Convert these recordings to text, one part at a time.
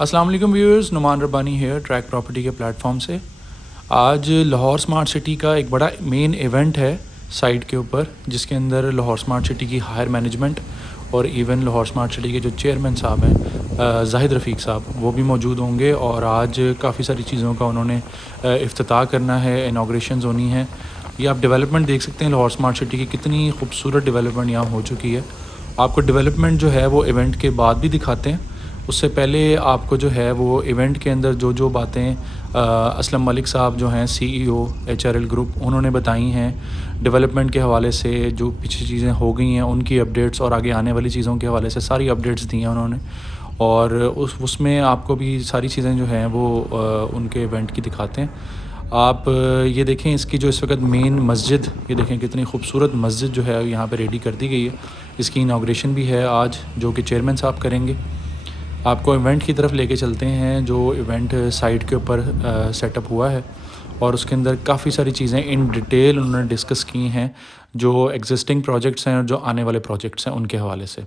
السلام علیکم ویورز، نعمان ربانی hair track property کے پلیٹ فارم سے. آج لاہور سمارٹ سٹی کا ایک بڑا مین ایونٹ ہے سائٹ کے اوپر، جس کے اندر لاہور سمارٹ سٹی کی ہائر مینجمنٹ اور ایون لاہور سمارٹ سٹی کے جو چیئرمین صاحب ہیں زاہد رفیق صاحب، وہ بھی موجود ہوں گے. اور آج کافی ساری چیزوں کا انہوں نے افتتاح کرنا ہے، انوگریشنز ہونی ہیں. یہ آپ ڈیولپمنٹ دیکھ سکتے ہیں لاہور سمارٹ سٹی کی، کتنی خوبصورت ڈیولپمنٹ یہاں ہو چکی ہے. آپ کو ڈیولپمنٹ جو ہے وہ ایونٹ کے بعد بھی دکھاتے ہیں. اس سے پہلے آپ کو جو ہے وہ ایونٹ کے اندر جو باتیں اسلم ملک صاحب جو ہیں CEO HRL گروپ، انہوں نے بتائی ہیں ڈیولپمنٹ کے حوالے سے، جو پیچھے چیزیں ہو گئی ہیں ان کی اپڈیٹس اور آگے آنے والی چیزوں کے حوالے سے ساری اپڈیٹس دی ہیں انہوں نے. اور اس میں آپ کو بھی ساری چیزیں جو ہیں وہ ان کے ایونٹ کی دکھاتے ہیں. آپ یہ دیکھیں اس کی جو اس وقت مین مسجد، یہ دیکھیں کتنی خوبصورت مسجد جو ہے یہاں پہ ریڈی کر دی گئی ہے. اس کی انوگریشن بھی ہے آج، جو کہ چیئرمین صاحب کریں گے. آپ کو ایونٹ کی طرف لے کے چلتے ہیں، جو ایونٹ سائٹ کے اوپر سیٹ اپ ہوا ہے، اور اس کے اندر کافی ساری چیزیں ان ڈیٹیل انہوں نے ڈسکس کی ہیں، جو ایگزسٹنگ پروجیکٹس ہیں اور جو آنے والے پروجیکٹس ہیں ان کے حوالے سے.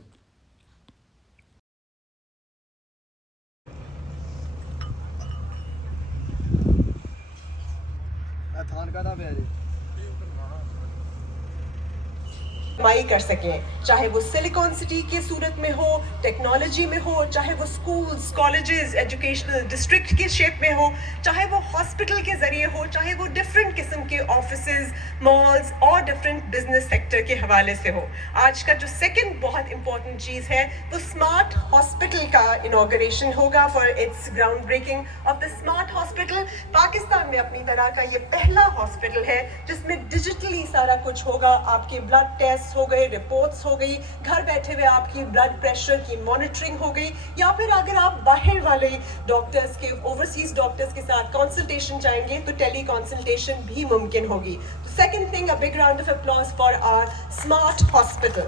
کر سکیں، چاہے وہ سلیکون سٹی کی صورت میں ہو، ٹیکنالوجی میں ہو، چاہے وہ سکولز، کالجز، ایجوکیشنل ڈسٹرکٹ کی شیپ میں ہو، چاہے وہ ہاسپٹل کے ذریعے ہو، چاہے وہ ڈفرینٹ قسم کے آفیسز، مالز اور ڈفرینٹ بزنس سیکٹر کے حوالے سے ہو. آج کا جو سیکنڈ بہت امپورٹنٹ چیز ہے وہ اسمارٹ ہاسپٹل کا انوگریشن ہوگا for its ground breaking of the smart hospital. Pakistan میں اپنی طرح کا یہ پہلا ہاسپٹل ہے جس میں ڈیجیٹلی سارا کچھ ہوگا. آپ کے بلڈ ٹیسٹ ہو گئے، رپورٹس ہو گئی، گھر بیٹھے ہوئے آپ کی بلڈ پریشر کی مانیٹرنگ ہو گئی، یا پھر اگر آپ باہر والے ڈاکٹرز کے، اوورسیز ڈاکٹرز کے ساتھ کنسلٹیشن چاہیں گے تو ٹیلی کنسلٹیشن بھی ممکن ہوگی. Second thing, a big round of applause for our smart hospital.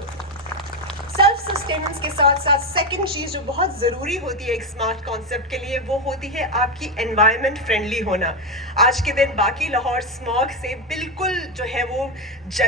Self sustenance کے ساتھ ساتھ سیکنڈ چیز جو بہت ضروری ہوتی ہے ایک اسمارٹ کانسیپٹ کے لیے، وہ ہوتی ہے آپ کی انوائرمنٹ فرینڈلی ہونا. آج کے دن باقی لاہور اسماگ سے بالکل جو ہے وہ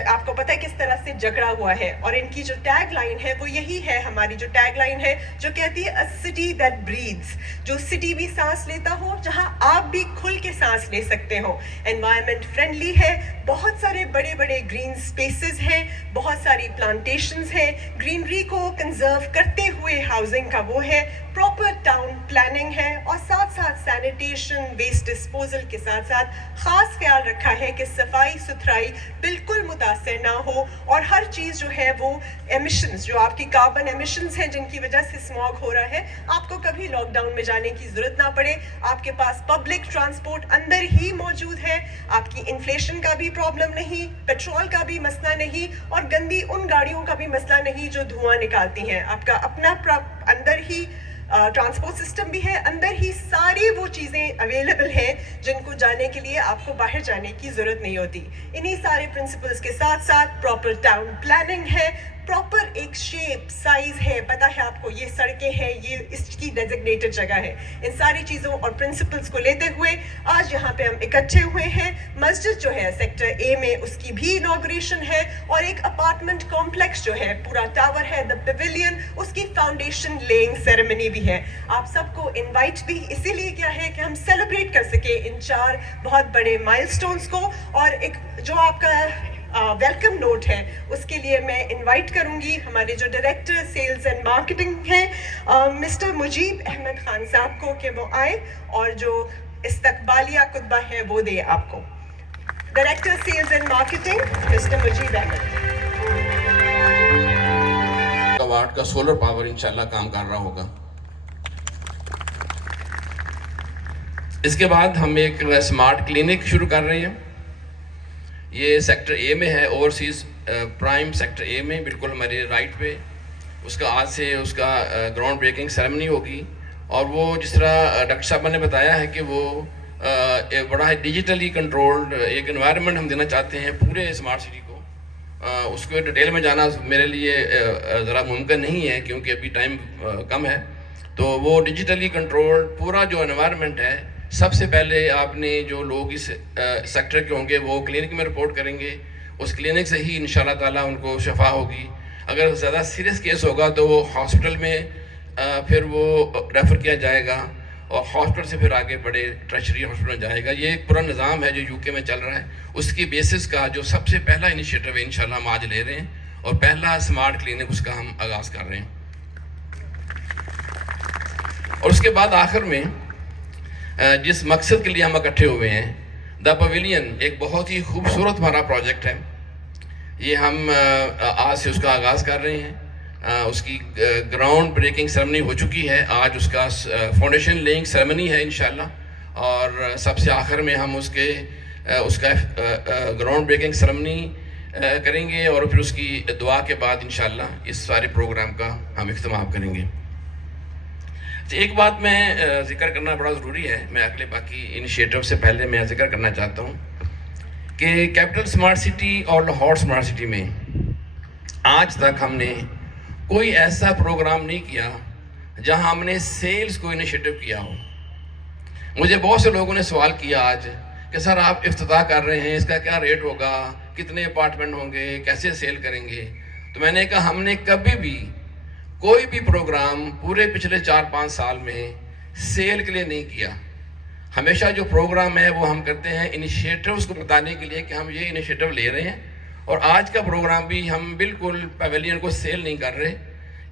آپ کو پتہ ہے کس طرح سے جکڑا ہوا ہے، اور ان کی جو ٹیگ لائن ہے وہ یہی ہے، ہماری جو ٹیگ لائن ہے جو کہتی ہے a city that breathes، جو سٹی بھی سانس لیتا ہو، جہاں آپ بھی کھل کے سانس لے سکتے ہو. انوائرمنٹ فرینڈلی ہے، بہت سارے بڑے بڑے گرین اسپیسز ہیں، بہت ساری پلانٹیشنز ہیں، گرینری کو کنزرو کرتے ہوئے ہاؤسنگ کا وہ ہے، پراپر ٹاؤن پلاننگ ہے، اور ساتھ ساتھ سینیٹیشن، ویسٹ ڈسپوزل کے ساتھ ساتھ خاص خیال رکھا ہے کہ صفائی ستھرائی بالکل متاثر نہ ہو، اور ہر چیز جو ہے وہ ایمیشنز، جو آپ کی کاربن ایمیشنز ہیں جن کی وجہ سے اسماگ ہو رہا ہے، آپ کو کبھی لاک ڈاؤن میں جانے کی ضرورت نہ پڑے. آپ کے پاس پبلک ٹرانسپورٹ اندر ہی موجود ہے، آپ کی انفلیشن کا بھی پرابلم نہیں، پیٹرول کا بھی مسئلہ نہیں، اور گندی ان گاڑیوں کا بھی مسئلہ نہیں جو دھواں نکالتی ہیں. آپ کا اپنا اندر ہی ٹرانسپورٹ سسٹم بھی ہے، اندر ہی ساری وہ چیزیں اویلیبل ہیں جن کو جانے کے لیے آپ کو باہر جانے کی ضرورت نہیں ہوتی. انہی سارے پرنسپلز کے ساتھ ساتھ پراپر ٹاؤن پلاننگ ہے، پراپر ایک شیپ سائز ہے، پتہ ہے آپ کو یہ سڑکیں ہیں، یہ اس کی ڈیزگنیٹڈ جگہ ہے. ان ساری چیزوں اور پرنسپلز کو لیتے ہوئے آج یہاں پہ ہم اکٹھے ہوئے ہیں. مسجد جو ہے سیکٹر اے میں، اس کی بھی انوگریشن ہے، اور ایک اپارٹمنٹ کمپلیکس جو ہے، پورا ٹاور ہے، دا پیویلین، اس کی فاؤنڈیشن لیئنگ سیریمنی بھی ہے. آپ سب کو انوائٹ بھی اسی لیے کیا ہے کہ ہم سیلیبریٹ کر سکیں ان 4 بہت بڑے مائل سٹونز کو. اور ایک جو آپ کا ویلکم نوٹ ہے اس کے لیے میں انوائٹ کروں گی ہمارے جو ڈائریکٹر سیلز اینڈ مارکیٹنگ ہیں مسٹر مجیب احمد خان صاحب کو، کہ وہ آئیں اور جو استقبالیہ خطبہ ہے وہ دے آپ کو. Director sales and marketing mister Mujeeb Ahmed. Watt کا سولر پاور انشاءاللہ کام کر رہا ہوگا. اس کے بعد ہم ایک اسمارٹ کلینک شروع کر رہے ہیں. یہ سیکٹر اے میں ہے، اوورسیز پرائم سیکٹر اے میں، بالکل ہمارے رائٹ پہ. اس کا آج سے اس کا گراؤنڈ بریکنگ سیریمنی ہوگی. اور وہ جس طرح ڈاکٹر صاحب نے بتایا ہے کہ وہ بڑا ڈیجیٹلی کنٹرولڈ ایک انوائرمنٹ ہم دینا چاہتے ہیں پورے اسمارٹ سٹی کو. اس کو ڈیٹیل میں جانا میرے لیے ذرا ممکن نہیں ہے کیونکہ ابھی ٹائم کم ہے. تو وہ ڈیجیٹلی کنٹرولڈ پورا جو انوائرمنٹ ہے، سب سے پہلے آپ نے جو لوگ اس سیکٹر کے ہوں گے وہ کلینک میں رپورٹ کریں گے. اس کلینک سے ہی انشاءاللہ تعالیٰ ان کو شفا ہوگی. اگر زیادہ سیریس کیس ہوگا تو وہ ہاسپٹل میں پھر وہ ریفر کیا جائے گا. اور ہاسپٹل سے پھر آگے بڑے ٹرشری ہاسپٹل جائے گا. یہ ایک پورا نظام ہے جو یو کے میں چل رہا ہے. اس کی بیسس کا جو سب سے پہلا انیشیٹو ہے انشاءاللہ ہم آج لے رہے ہیں, اور پہلا اسمارٹ کلینک اس کا ہم آغاز کر رہے ہیں. اور اس کے بعد آخر میں جس مقصد کے لیے ہم اکٹھے ہوئے ہیں, دا پویلین ایک بہت ہی خوبصورت ہمارا پروجیکٹ ہے. یہ ہم آج سے اس کا آغاز کر رہے ہیں. اس کی گراؤنڈ بریکنگ سیرمنی ہو چکی ہے, آج اس کا فاؤنڈیشن لیئنگ سیرمنی ہے انشاءاللہ, اور سب سے آخر میں ہم اس کا گراؤنڈ بریکنگ سیرمنی کریں گے, اور پھر اس کی دعا کے بعد انشاءاللہ اس سارے پروگرام کا ہم اختتام کریں گے. ایک بات میں ذکر کرنا بڑا ضروری ہے, میں اگلے باقی انیشیٹو سے پہلے میں ذکر کرنا چاہتا ہوں کہ کیپٹل اسمارٹ سٹی اور لاہور اسمارٹ سٹی میں آج تک ہم نے کوئی ایسا پروگرام نہیں کیا جہاں ہم نے سیلز کو انیشیٹو کیا ہو. مجھے بہت سے لوگوں نے سوال کیا آج کہ سر آپ افتتاح کر رہے ہیں, اس کا کیا ریٹ ہوگا, کتنے اپارٹمنٹ ہوں گے, کیسے سیل کریں گے. تو میں نے کہا ہم نے کبھی بھی کوئی بھی پروگرام پورے پچھلے 4-5 سال میں سیل کے لیے نہیں کیا. ہمیشہ جو پروگرام ہے وہ ہم کرتے ہیں انیشیٹوز کو بتانے کے لیے کہ ہم یہ انیشیٹو لے رہے ہیں. اور آج کا پروگرام بھی ہم بالکل پیویلین کو سیل نہیں کر رہے.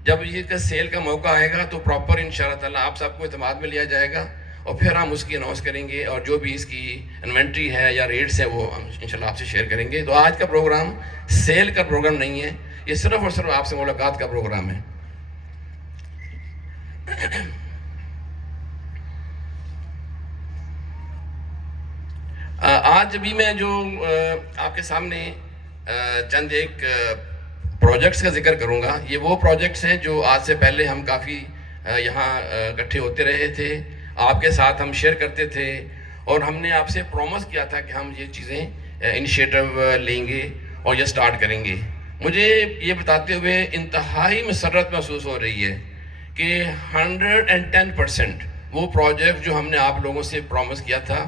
جب یہ کا سیل کا موقع آئے گا تو پراپر انشاءاللہ تعالیٰ آپ سب کو اعتماد میں لیا جائے گا, اور پھر ہم اس کی اناؤنس کریں گے, اور جو بھی اس کی انوینٹری ہے یا ریٹس ہیں وہ ہم انشاءاللہ آپ سے شیئر کریں گے. تو آج کا پروگرام سیل کا پروگرام نہیں ہے, یہ صرف اور صرف آپ سے ملاقات کا پروگرام ہے. آج بھی میں جو آپ کے سامنے چند ایک پروجیکٹس کا ذکر کروں گا, یہ وہ پروجیکٹس ہیں جو آج سے پہلے ہم کافی یہاں اکٹھے ہوتے رہے تھے, آپ کے ساتھ ہم شیئر کرتے تھے, اور ہم نے آپ سے پرومس کیا تھا کہ ہم یہ چیزیں انیشیٹو لیں گے اور یہ سٹارٹ کریں گے. مجھے یہ بتاتے ہوئے انتہائی مسرت محسوس ہو رہی ہے کہ 110% وہ پروجیکٹ جو ہم نے آپ لوگوں سے پرومس کیا تھا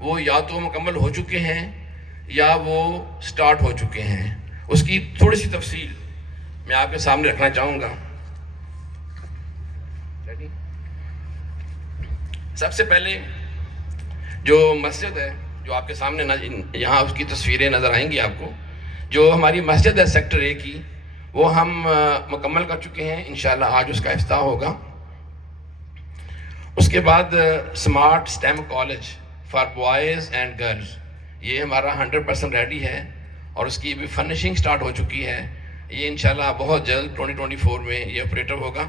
وہ یا تو مکمل ہو چکے ہیں یا وہ سٹارٹ ہو چکے ہیں. اس کی تھوڑی سی تفصیل میں آپ کے سامنے رکھنا چاہوں گا. سب سے پہلے جو مسجد ہے جو آپ کے سامنے یہاں اس کی تصویریں نظر آئیں گی آپ کو, جو ہماری مسجد ہے سیکٹر اے کی, وہ ہم مکمل کر چکے ہیں. انشاءاللہ آج اس کا افتتاح ہوگا. اس کے بعد smart STEAM college for boys and girls, یہ ہمارا 100% ریڈی ہے, اور اس کی بھی فنشنگ سٹارٹ ہو چکی ہے. یہ انشاءاللہ بہت جلد 2024 میں یہ آپریٹر ہوگا.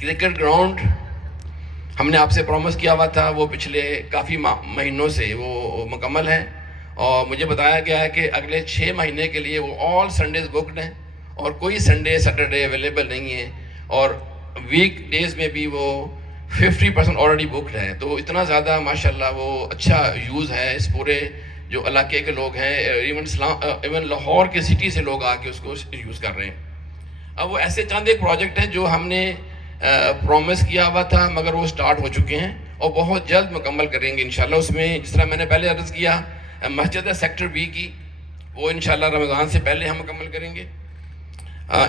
کرکٹ گراؤنڈ ہم نے آپ سے پرومس کیا ہوا تھا, وہ پچھلے کافی مہینوں سے وہ مکمل ہے, اور مجھے بتایا گیا ہے کہ اگلے 6 مہینے کے لیے وہ آل سنڈیز بکڈ ہیں, اور کوئی سنڈے سیٹرڈے اویلیبل نہیں ہے, اور ویک ڈیز میں بھی وہ 50% آلریڈی بکڈ ہے. تو اتنا زیادہ ماشاءاللہ وہ اچھا یوز ہے اس پورے جو علاقے کے لوگ ہیں, ایون لاہور کے سٹی سے لوگ آ کے اس کو یوز کر رہے ہیں. اب وہ ایسے چند ایک پروجیکٹ ہیں جو ہم نے پرومس کیا ہوا تھا مگر وہ سٹارٹ ہو چکے ہیں, اور بہت جلد مکمل کریں گے انشاءاللہ. اس میں جس طرح میں نے پہلے عرض کیا, مسجد سیکٹر بی کی وہ انشاءاللہ رمضان سے پہلے ہم مکمل کریں گے.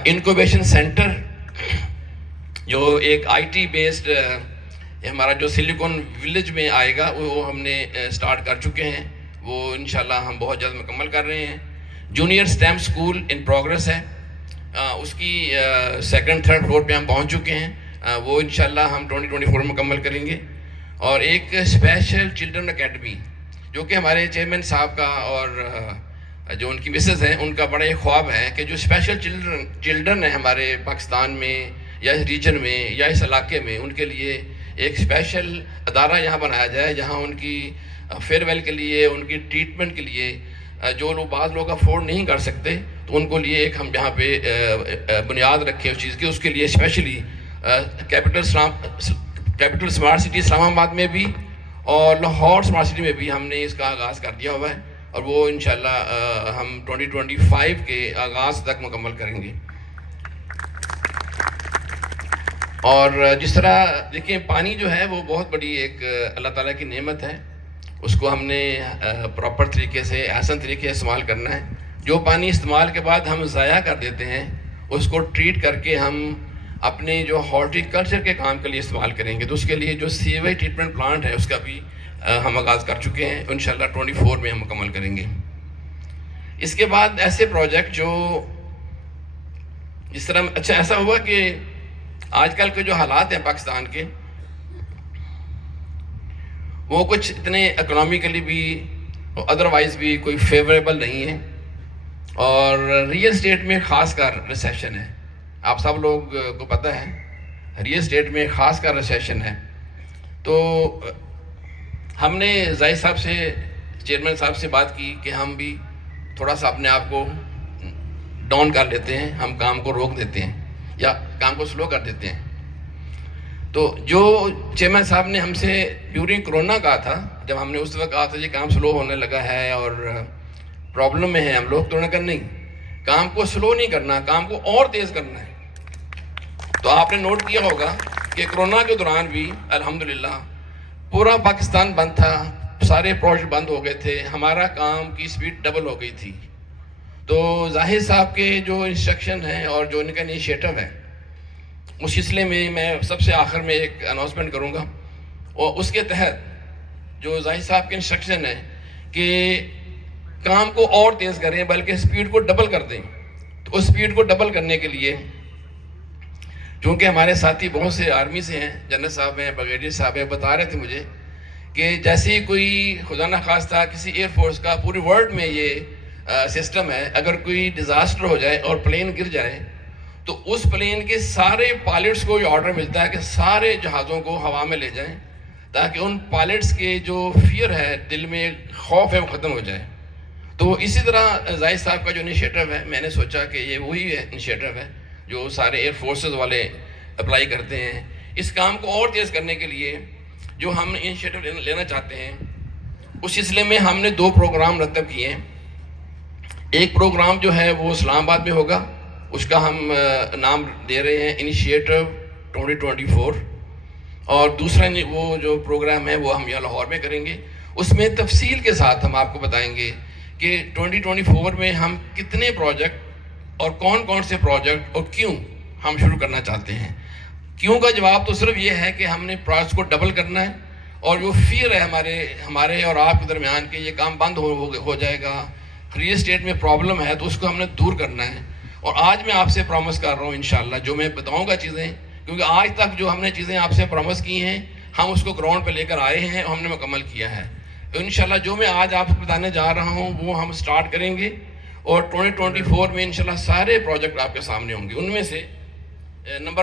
انکوبیشن سینٹر جو ایک آئی ٹی بیسڈ ہمارا جو سلیکون ولیج میں آئے گا وہ ہم نے سٹارٹ کر چکے ہیں, وہ انشاءاللہ ہم بہت جلد مکمل کر رہے ہیں. Junior STEAM school in progress ہے, اس کی 2nd 3rd فلور پہ ہم پہنچ چکے ہیں, وہ انشاءاللہ ہم 2024 مکمل کریں گے. اور ایک اسپیشل چلڈرن اکیڈمی جو کہ ہمارے چیئرمین صاحب کا اور جو ان کی مسز ہیں ان کا بڑا ایک خواب ہے کہ جو اسپیشل چلڈرن ہیں ہمارے پاکستان میں یا اس ریجن میں یا اس علاقے میں, ان کے لیے ایک اسپیشل ادارہ یہاں بنایا جائے جہاں ان کی فیئر ویل کے لیے, ان کی ٹریٹمنٹ کے لیے, جو لوگ بعض لوگ افورڈ نہیں کر سکتے تو ان کو لیے ایک ہم یہاں پہ بنیاد رکھیں اس چیز کی. اس کے لیے اسپیشلی کیپٹل اسمارٹ سٹی اسلام آباد میں بھی اور لاہور اسمارٹ سٹی میں بھی ہم نے اس کا آغاز کر دیا ہوا ہے, اور وہ انشاءاللہ ہم 2025 کے آغاز تک مکمل کریں گے. اور جس طرح دیکھیں پانی جو ہے وہ بہت بڑی ایک اللہ تعالیٰ کی نعمت ہے, اس کو ہم نے پراپر طریقے سے احسن طریقے سے استعمال کرنا ہے. جو پانی استعمال کے بعد ہم ضائع کر دیتے ہیں اس کو ٹریٹ کر کے ہم اپنے جو ہارٹیکلچر کے کام کے لیے استعمال کریں گے. تو اس کے لیے جو سیویج ٹریٹمنٹ پلانٹ ہے اس کا بھی ہم آغاز کر چکے ہیں, انشاءاللہ 24 میں ہم مکمل کریں گے. اس کے بعد ایسے پروجیکٹ جو جس طرح اچھا ایسا ہوا کہ آج کل کے جو حالات ہیں پاکستان کے وہ کچھ اتنے اکنامیکلی بھی ادروائز بھی کوئی فیوریبل نہیں ہے, اور ریئل اسٹیٹ میں خاص کر ریسیشن ہے. آپ سب لوگ کو پتہ ہے ریئل اسٹیٹ میں خاص کر ریسیشن ہے. تو ہم نے زاہد صاحب سے, چیئرمین صاحب سے بات کی کہ ہم بھی تھوڑا سا اپنے آپ کو ڈاؤن کر لیتے ہیں, ہم کام کو روک دیتے ہیں یا کام کو سلو کر دیتے ہیں. تو جو چیئرمین صاحب نے ہم سے ڈیورنگ کرونا کہا تھا, جب ہم نے اس وقت کہا تھا یہ کام سلو ہونے لگا ہے اور پرابلم میں ہے ہم لوگ, تو انہوں نے کہا نہیں, کام کو سلو نہیں کرنا, کام کو اور تیز کرنا ہے. تو آپ نے نوٹ کیا ہوگا کہ کرونا کے دوران بھی الحمدللہ پورا پاکستان بند تھا, سارے پروجیکٹ بند ہو گئے تھے, ہمارا کام کی سپیڈ ڈبل ہو گئی تھی. تو زاہد صاحب کے جو انسٹرکشن ہیں اور جو ان کا انیشیٹو ہے اس سلسلے میں سب سے آخر میں ایک اناؤنسمنٹ کروں گا, اور اس کے تحت جو زاہد صاحب کے انسٹرکشن ہے کہ کام کو اور تیز کریں بلکہ سپیڈ کو ڈبل کر دیں. تو اس سپیڈ کو ڈبل کرنے کے لیے چونکہ ہمارے ساتھی بہت سے آرمی سے ہیں, جنرل صاحب ہیں, بریگیڈیئر صاحب ہیں, بتا رہے تھے مجھے کہ جیسے ہی کوئی خدا نخواستہ کسی ایئر فورس کا پوری ورلڈ میں یہ سسٹم ہے, اگر کوئی ڈیزاسٹر ہو جائے اور پلین گر جائے تو اس پلین کے سارے پائلٹس کو یہ آرڈر ملتا ہے کہ سارے جہازوں کو ہوا میں لے جائیں تاکہ ان پائلٹس کے جو فیئر ہے, دل میں خوف ہے, وہ ختم ہو جائے. تو اسی طرح زاہد صاحب کا جو انیشیٹو ہے, میں نے سوچا کہ یہ وہی انیشیٹو ہے جو سارے ایئر فورسز والے اپلائی کرتے ہیں. اس کام کو اور تیز کرنے کے لیے جو ہم انیشیٹو لینا چاہتے ہیں اس سلسلے میں ہم نے 2 پروگرام مرتب کیے ہیں. ایک پروگرام جو ہے وہ اسلام آباد میں ہوگا, اس کا ہم نام دے رہے ہیں انیشیٹو 2024, اور دوسرا وہ جو پروگرام ہے وہ ہم یہاں لاہور میں کریں گے. اس میں تفصیل کے ساتھ ہم آپ کو بتائیں گے کہ 2024 میں ہم کتنے پروجیکٹ اور کون کون سے پروجیکٹ اور کیوں ہم شروع کرنا چاہتے ہیں. کیوں کا جواب تو صرف یہ ہے کہ ہم نے پروجیکٹ کو ڈبل کرنا ہے, اور جو فیئر ہے ہمارے اور آپ کے درمیان کہ یہ کام بند ہو جائے گا, ریئل اسٹیٹ میں پرابلم ہے, تو اس کو ہم نے دور کرنا ہے. اور آج میں آپ سے پرومس کر رہا ہوں انشاءاللہ جو میں بتاؤں گا چیزیں, کیونکہ آج تک جو ہم نے چیزیں آپ سے پرومس کی ہیں ہم اس کو گراؤنڈ پہ لے کر آئے ہیں اور ہم نے مکمل کیا ہے. تو انشاءاللہ جو میں آج آپ کو بتانے جا رہا ہوں وہ ہم سٹارٹ کریں گے, اور 2024 میں انشاءاللہ سارے پروجیکٹ آپ کے سامنے ہوں گے. ان میں سے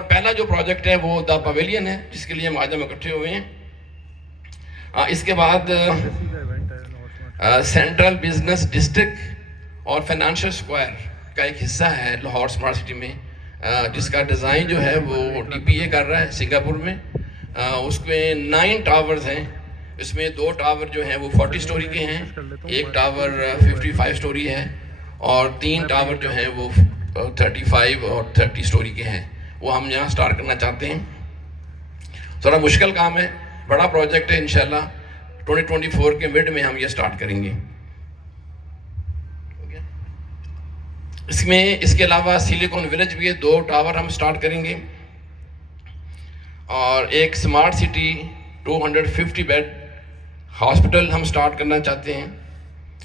پہلا جو پروجیکٹ ہے وہ دا پویلین ہے, جس کے لیے ہم آج اکٹھے ہوئے ہیں. اس کے بعد سینٹرل بزنس ڈسٹرکٹ اور فائنانشل اسکوائر کا ایک حصہ ہے لاہور اسمارٹ سٹی میں, جس کا ڈیزائن جو ہے وہ ڈی پی اے کر رہا ہے سنگاپور میں. اس میں 9 ٹاورز ہیں, اس میں 2 ٹاور جو ہیں وہ 40 سٹوری کے ہیں, ایک ٹاور 55 سٹوری ہے, اور 3 ٹاور جو ہیں وہ 35 اور 30 سٹوری کے ہیں. وہ ہم یہاں سٹارٹ کرنا چاہتے ہیں. تھوڑا مشکل کام ہے, بڑا پروجیکٹ ہے, انشاءاللہ 2024 کے مڈ میں ہم یہ سٹارٹ کریں گے. اس کے علاوہ سلیکون ولیج بھی 2 ٹاور ہم سٹارٹ کریں گے, اور ایک سمارٹ سٹی 250 بیڈ ہاسپٹل ہم سٹارٹ کرنا چاہتے ہیں.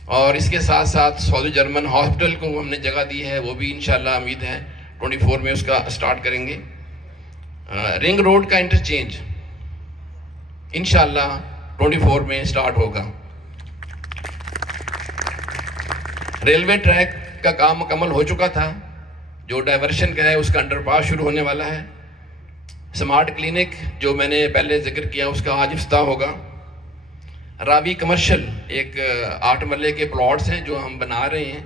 اور اس کے ساتھ ساتھ سعودی جرمن ہاسپٹل کو ہم نے جگہ دی ہے, وہ بھی انشاءاللہ امید ہے 24 میں اس کا سٹارٹ کریں گے. رنگ روڈ کا انٹرچینج انشاءاللہ 24 میں سٹارٹ ہوگا. ریلوے ٹریک کا کام مکمل ہو چکا تھا, جو ڈائیورشن کا ہے اس کا انڈر پاس شروع ہونے والا ہے. سمارٹ کلینک جو میں نے پہلے ذکر کیا اس کا آج افتتاح ہوگا. راوی کمرشل ایک 8 مرلے کے پلاٹس ہیں جو ہم بنا رہے ہیں,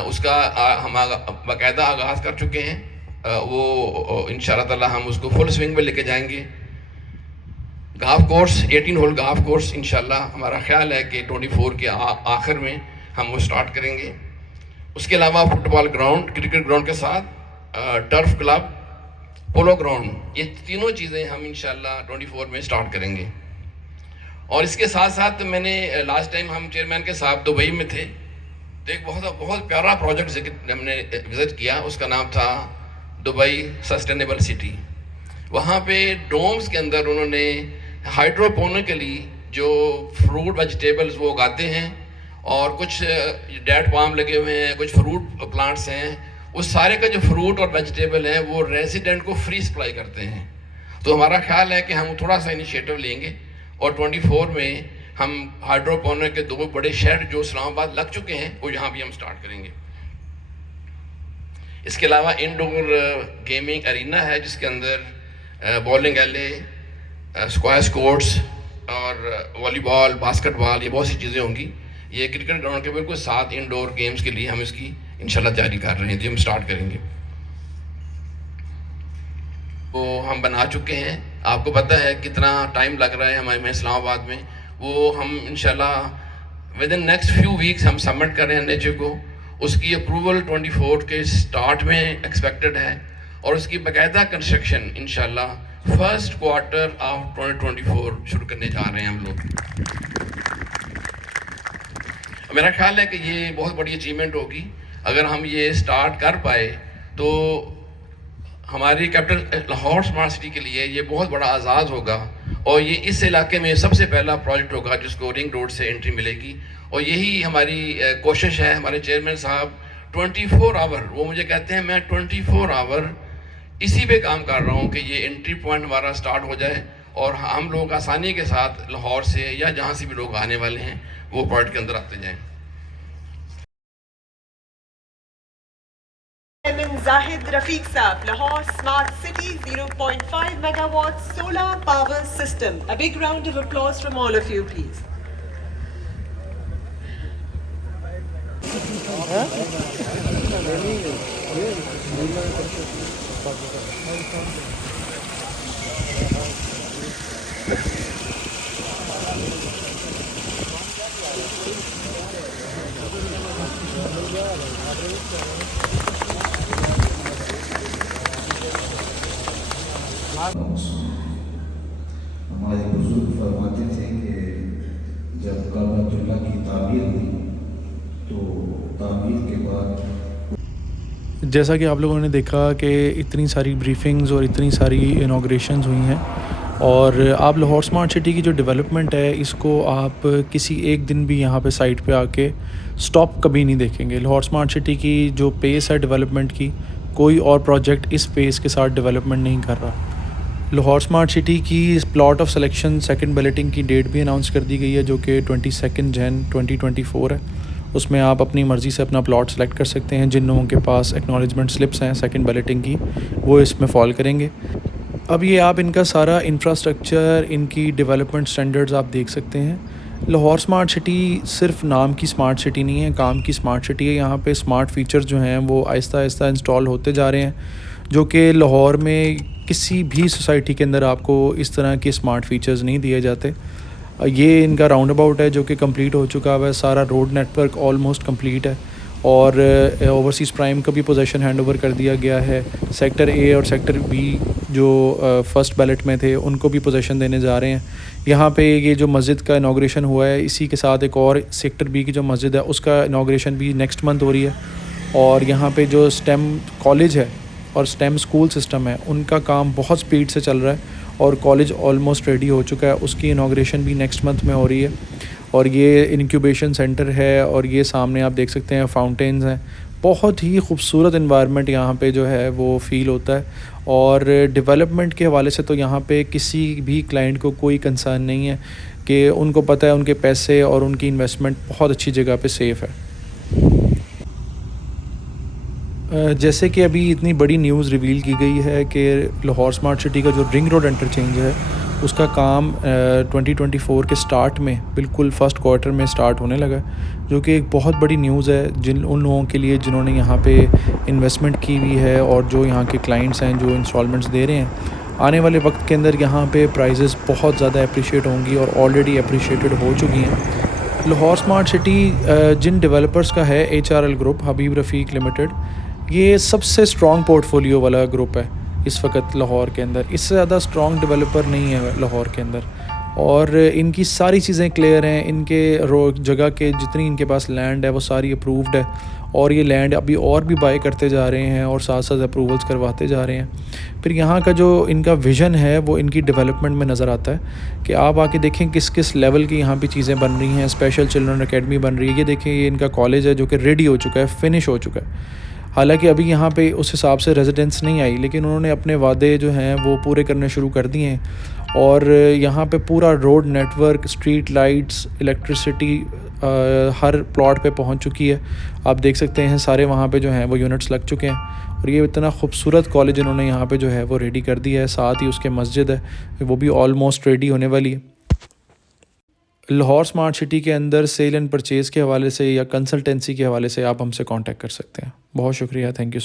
اس کا ہم باقاعدہ آغاز کر چکے ہیں. وہ انشاءاللہ تعالی ہم اس کو فل سوئنگ میں لے کے جائیں گے. Golf course 18 whole golf course انشاءاللہ ہمارا خیال ہے کہ 24 کے آخر میں ہم وہ سٹارٹ کریں گے. اس کے علاوہ فٹ بال گراؤنڈ, کرکٹ گراؤنڈ کے ساتھ ٹرف کلب, پولو گراؤنڈ, یہ تینوں چیزیں ہم انشاءاللہ 24 میں سٹارٹ کریں گے. اور اس کے ساتھ ساتھ میں نے لاسٹ ٹائم ہم چیئرمین کے ساتھ دبئی میں تھے, تو ایک بہت پیارا پروجیکٹ ہم نے وزٹ کیا, اس کا نام تھا دبئی سسٹینیبل سٹی. وہاں پہ ڈومز کے اندر انہوں نے ہائیڈروپونیکلی جو فروٹ ویجیٹیبلز وہ اگاتے ہیں, اور کچھ ڈیٹ پام لگے ہوئے ہیں, کچھ فروٹ پلانٹس ہیں, اس سارے کا جو فروٹ اور ویجیٹیبل ہیں وہ ریزیڈنٹ کو فری سپلائی کرتے ہیں. تو ہمارا خیال ہے کہ ہم تھوڑا سا انیشیٹو لیں گے, اور 24 میں ہم ہائیڈروپونک کے 2 بڑے شیڈ جو اسلام آباد لگ چکے ہیں وہ یہاں بھی ہم سٹارٹ کریں گے. اس کے علاوہ انڈور گیمنگ ارینا ہے جس کے اندر بولنگ ایلے, اسکواش کورٹس اور والی بال, باسکٹ بال, یہ بہت سی چیزیں ہوں گی. یہ کرکٹ گراؤنڈ کے بالکل ساتھ انڈور گیمز کے لیے ہم اس کی انشاءاللہ تیاری کر رہے ہیں, جو ہم سٹارٹ کریں گے. وہ ہم بنا چکے ہیں, آپ کو پتہ ہے کتنا ٹائم لگ رہا ہے ہمیں اسلام آباد میں. وہ ہم انشاءاللہ with in next few weeks ہم سبمٹ کر رہے ہیں NHA کو. اس کی اپروول 24 کے سٹارٹ میں ایکسپیکٹڈ ہے, اور اس کی باقاعدہ کنسٹرکشن انشاءاللہ فرسٹ کوارٹر آف 2024 شروع کرنے جا رہے ہیں ہم لوگ. میرا خیال ہے کہ یہ بہت بڑی اچیومنٹ ہوگی. اگر ہم یہ سٹارٹ کر پائے تو ہماری کیپٹل لاہور اسمارٹ سٹی کے لیے یہ بہت بڑا اعزاز ہوگا, اور یہ اس علاقے میں سب سے پہلا پروجیکٹ ہوگا جس کو رنگ روڈ سے انٹری ملے گی. اور یہی ہماری کوشش ہے. ہمارے چیئرمین صاحب 24 آور, وہ مجھے کہتے ہیں میں 24 آور اسی پہ کام کر رہا ہوں کہ یہ انٹری پوائنٹ ہمارا سٹارٹ ہو جائے, اور ہم لوگ آسانی کے ساتھ لاہور سے یا جہاں سے بھی لوگ آنے والے ہیں وہ پوائنٹ کے اندر آتے جائیں. Zahid Rafiq Saab, Lahore Smart City 0.5 megawatt solar power system. A big round of applause from all of you, please. ہمارے بزرگ فرماتے تھے کہ جب کعبۃ اللہ کی تعمیر ہوئی تو تعمیر کے بعد, جیسا کہ آپ لوگوں نے دیکھا کہ اتنی ساری بریفنگز اور اتنی ساری انوگریشنز ہوئی ہیں, اور آپ لاہور اسمارٹ سٹی کی جو ڈیولپمنٹ ہے اس کو آپ کسی ایک دن بھی یہاں پہ سائٹ پہ آ کے سٹاپ کبھی نہیں دیکھیں گے. لاہور اسمارٹ سٹی کی جو پیس ہے ڈیولپمنٹ کی, کوئی اور پروجیکٹ اس پیس کے ساتھ ڈیولپمنٹ نہیں کر رہا. لاہور اسمارٹ سٹی کی plot of selection second belting کی ڈیٹ بھی اناؤنس کر دی گئی ہے, جو کہ 22 جن 2024 ہے. اس میں آپ اپنی مرضی سے اپنا پلاٹ سلیکٹ کر سکتے ہیں. جن لوگوں کے پاس ایکنالجمنٹ سلپس ہیں سیکنڈ بیلٹنگ کی, وہ اس میں فال کریں گے. اب یہ آپ ان کا سارا انفراسٹرکچر, ان کی ڈیولپمنٹ سٹینڈرڈز آپ دیکھ سکتے ہیں. لاہور اسمارٹ سٹی صرف نام کی اسمارٹ سٹی نہیں ہے, کام کی اسمارٹ سٹی ہے. یہاں پہ اسمارٹ فیچرز جو ہیں وہ آہستہ آہستہ انسٹال ہوتے جا رہے ہیں, جو کہ لاہور میں کسی بھی سوسائٹی کے اندر آپ کو اس طرح کے اسمارٹ فیچرز نہیں دیے جاتے. یہ ان کا راؤنڈ اباؤٹ ہے جو کہ کمپلیٹ ہو چکا ہے. سارا road network almost complete ہے, اور اوورسیز پرائم کا بھی پوزیشن ہینڈ اوور کر دیا گیا ہے. سیکٹر اے اور سیکٹر بی جو فرسٹ بیلٹ میں تھے ان کو بھی پوزیشن دینے جا رہے ہیں. یہاں پہ یہ جو مسجد کا انوگریشن ہوا ہے, اسی کے ساتھ ایک اور سیکٹر بی کی جو مسجد ہے اس کا انوگریشن بھی نیکسٹ منتھ ہو رہی ہے. اور یہاں پہ جو اسٹیم کالج ہے اور اسٹیم اسکول سسٹم ہے ان کا کام بہت سپیڈ سے چل رہا ہے, اور کالج آلموسٹ ریڈی ہو چکا ہے. اس کی انوگریشن بھی نیکسٹ منتھ میں ہو رہی ہے. اور یہ انکیوبیشن سینٹر ہے, اور یہ سامنے آپ دیکھ سکتے ہیں فاؤنٹینز ہیں. بہت ہی خوبصورت انوائرمنٹ یہاں پہ جو ہے وہ فیل ہوتا ہے. اور ڈیولپمنٹ کے حوالے سے تو یہاں پہ کسی بھی کلائنٹ کو کوئی کنسرن نہیں ہے, کہ ان کو پتہ ہے ان کے پیسے اور ان کی انویسٹمنٹ بہت اچھی جگہ پہ سیف ہے. جیسے کہ ابھی اتنی بڑی نیوز ریویل کی گئی ہے کہ لاہور اسمارٹ سٹی کا جو رنگ روڈ انٹرچینج ہے اس کا کام 2024 کے سٹارٹ میں بالکل فرسٹ کوارٹر میں سٹارٹ ہونے لگا, جو کہ ایک بہت بڑی نیوز ہے ان لوگوں کے لیے جنہوں نے یہاں پہ انویسٹمنٹ کی ہوئی ہے, اور جو یہاں کے کلائنٹس ہیں جو انسٹالمنٹس دے رہے ہیں. آنے والے وقت کے اندر یہاں پہ پرائزز بہت زیادہ اپریشیٹ ہوں گی, اور آلریڈی اپریشیٹڈ ہو چکی ہیں. لاہور اسمارٹ سٹی جن ڈیولپرز کا ہے HRL گروپ حبیب رفیق لمیٹڈ, یہ سب سے اسٹرانگ پورٹ فولیو والا گروپ ہے اس وقت لاہور کے اندر. اس سے زیادہ اسٹرانگ ڈیولپر نہیں ہے لاہور کے اندر, اور ان کی ساری چیزیں کلیئر ہیں. ان کے جگہ کے جتنی ان کے پاس لینڈ ہے وہ ساری اپرووڈ ہے, اور یہ لینڈ ابھی اور بھی بائی کرتے جا رہے ہیں اور ساتھ ساتھ اپروولس کرواتے جا رہے ہیں. پھر یہاں کا جو ان کا ویژن ہے وہ ان کی ڈیولپمنٹ میں نظر آتا ہے کہ آپ آ کے دیکھیں کس کس لیول کی یہاں پہ چیزیں بن رہی ہیں. اسپیشل چلڈرن اکیڈمی بن رہی ہے. یہ دیکھیں یہ ان کا کالج ہے جو کہ ریڈی ہو چکا ہے, فنش ہو چکا ہے. حالانکہ ابھی یہاں پہ اس حساب سے ریزیڈنس نہیں آئی, لیکن انہوں نے اپنے وعدے جو ہیں وہ پورے کرنے شروع کر دیے ہیں. اور یہاں پہ پورا road network, street lights, electricity ہر پلاٹ پہ پہنچ چکی ہے. آپ دیکھ سکتے ہیں سارے وہاں پہ جو ہیں وہ یونٹس لگ چکے ہیں. اور یہ اتنا خوبصورت کالج انہوں نے یہاں پہ جو ہے وہ ریڈی کر دیا ہے. ساتھ ہی اس کے مسجد ہے وہ بھی آلموسٹ ریڈی ہونے والی ہے. لاہور اسمارٹ سٹی کے اندر سیل اینڈ پرچیز کے حوالے سے یا کنسلٹنسی کے حوالے سے آپ ہم سے کانٹیکٹ کر سکتے ہیں. بہت شکریہ, تھینک یو سو